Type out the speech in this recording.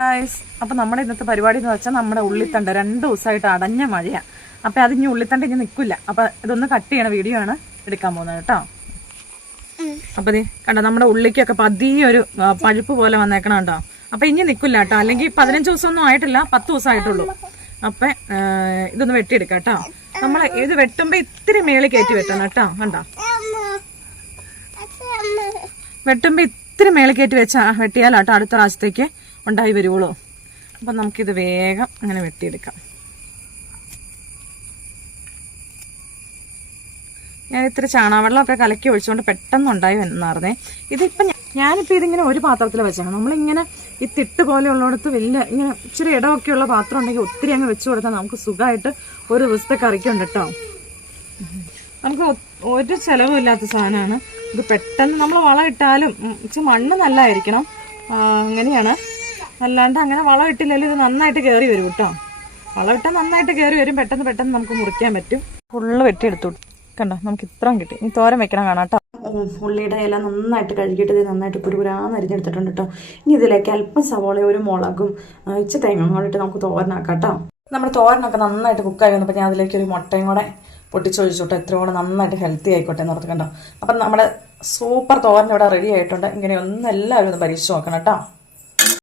അപ്പൊ നമ്മുടെ ഇന്നത്തെ പരിപാടി എന്ന് വെച്ചാൽ നമ്മുടെ ഉള്ളിത്തണ്ട് 2 ദിവസമായിട്ട് അടഞ്ഞ മഴയാ. അപ്പൊ അത് ഇനി ഉള്ളിത്തണ്ട് ഇനി നിൽക്കില്ല. അപ്പൊ ഇതൊന്ന് കട്ട് ചെയ്യണ വീഡിയോ ആണ് എടുക്കാൻ പോകുന്നത് കേട്ടോ. അപ്പൊ കണ്ടോ നമ്മുടെ ഉള്ളിക്കൊക്കെ പതിയെ ഒരു പഴുപ്പ് പോലെ വന്നേക്കണം കേട്ടോ. അപ്പൊ ഇനി നിൽക്കില്ല കേട്ടോ. അല്ലെങ്കിൽ 15 ദിവസമൊന്നും ആയിട്ടില്ല, 10 ദിവസം ആയിട്ടുള്ളൂ. അപ്പൊ ഇതൊന്ന് വെട്ടിയെടുക്കാം കേട്ടോ. നമ്മൾ ഇത് വെട്ടുമ്പോ ഇത്തിരി മേളിൽ കയറ്റി വെട്ടണം കേട്ടോ. കണ്ടോ, വെട്ടുമ്പോ ഇത്തിരി മേളിൽ കയറ്റി വെട്ടിയാലാട്ടോ അടുത്ത പ്രാവശ്യത്തേക്ക് ഉണ്ടായി വരുവുള്ളൂ. അപ്പം നമുക്കിത് വേഗം അങ്ങനെ വെട്ടിയെടുക്കാം. ഞാൻ ഇത്തിരി ചാണകവെള്ളമൊക്കെ കലക്കി ഒഴിച്ചുകൊണ്ട് പെട്ടെന്ന് ഉണ്ടായി വന്നായിരുന്നേ. ഇതിപ്പം ഞാനിപ്പോൾ ഇതിങ്ങനെ ഒരു പാത്രത്തിൽ വെച്ചാണ്. നമ്മളിങ്ങനെ ഈ തിട്ട് പോലെ ഉള്ളിടത്ത് വലിയ ഇങ്ങനെ ഇച്ചിരി ഇടമൊക്കെയുള്ള പാത്രം ഉണ്ടെങ്കിൽ ഒത്തിരി അങ്ങ് വെച്ചു കൊടുത്താൽ നമുക്ക് സുഖമായിട്ട് ഒരു ദിവസത്തെ കറിക്കുണ്ട് കേട്ടോ. നമുക്ക് ഒരു ചിലവും ഇല്ലാത്ത സാധനമാണ് ഇത്. പെട്ടെന്ന് നമ്മൾ വളം ഇട്ടാലും ഇച്ചിരി മണ്ണ് നല്ലതായിരിക്കണം, അങ്ങനെയാണ്. അല്ലാണ്ട് അങ്ങനെ വളം ഇട്ടില്ലെങ്കിൽ ഇത് നന്നായിട്ട് കയറി വരും കേട്ടോ. വളം ഇട്ടാൽ നന്നായിട്ട് കയറി വരും. പെട്ടെന്ന് നമുക്ക് മുറിക്കാൻ പറ്റും. ഫുള്ള് വെട്ടിയെടുത്തു കണ്ടോ. നമുക്ക് ഇത്രയും കിട്ടി. ഇനി തോരൻ വെക്കണം കാണാം കേട്ടോ. ഉള്ളിയുടെ ഇല നന്നായിട്ട് കഴുകിയിട്ട് ഇത് നന്നായിട്ട് കുരുകുരാന്ന് അരിഞ്ഞെടുത്തിട്ടുണ്ട് കേട്ടോ. ഇനി ഇതിലേക്ക് അല്പം സവോള, ഒരു മുളകും ഇച്ചിരി തേങ്ങ കൂടിയിട്ട് നമുക്ക് തോരനാക്കാം കേട്ടോ. നമ്മുടെ തോരനൊക്കെ നന്നായിട്ട് കുക്കായി വന്നപ്പോൾ ഞാൻ അതിലേക്ക് ഒരു മുട്ടയും കൂടെ പൊട്ടിച്ചൊഴിച്ചോട്ടെ. എത്രയും കൂടെ നന്നായിട്ട് ഹെൽത്തി ആയിക്കോട്ടെ എന്ന് ഓർത്ത് കണ്ടോ. അപ്പം നമ്മുടെ സൂപ്പർ തോരൻ ഇവിടെ റെഡി ആയിട്ടുണ്ട്. ഇങ്ങനെ ഒന്ന് എല്ലാവരും ഒന്ന് പരീക്ഷിച്ച് നോക്കണം കേട്ടോ.